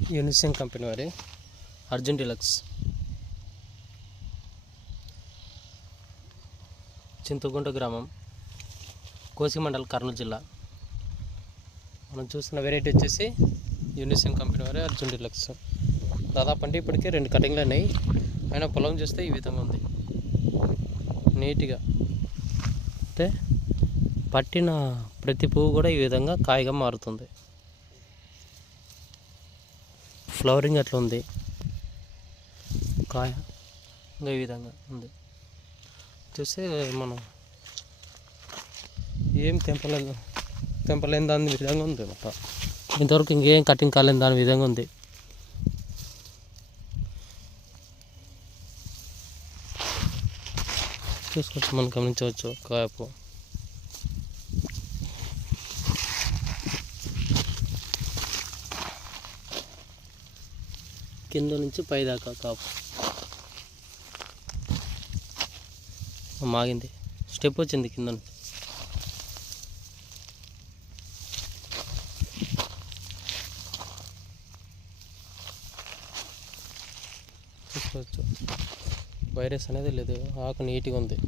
యూనిసెన్ company వారి Arjun deluxe Chintakunta గ్రామం, కోసి మండల్, కర్నూలు జిల్లా. మనం చూస్తున్న వెరైటీ వచ్చేసి యూనిసెన్ కంపెనీ వారి అర్జున్ డీలక్స్. దాదాపు అంటే ఇప్పటికే 2 కటింగ్లు అయినాయి. అయినా పొలం చూస్తే ఈ విధంగా ఉంది, నీట్గా. అంటే పట్టిన ప్రతి పువ్వు కూడా ఈ విధంగా కాయగా మారుతుంది. ఫ్లవరింగ్ అట్లా ఉంది, కాయ ఇంకా ఈ విధంగా ఉంది. చూస్తే మనం ఏం తెంపలేని దాని విధంగా ఉంది. మొత్తం ఇంతవరకు ఇంకేం కటింగ్ కాలేని దాని విధంగా ఉంది. చూసుకోవచ్చు, మనం గమనించవచ్చు. కాపు కింద నుంచి పై దాకా కాపు మాగింది, స్టెప్ వచ్చింది కింద నుంచి. చూసుకోవచ్చు, వైరస్ అనేది లేదు, ఆకు నీట్గా ఉంది.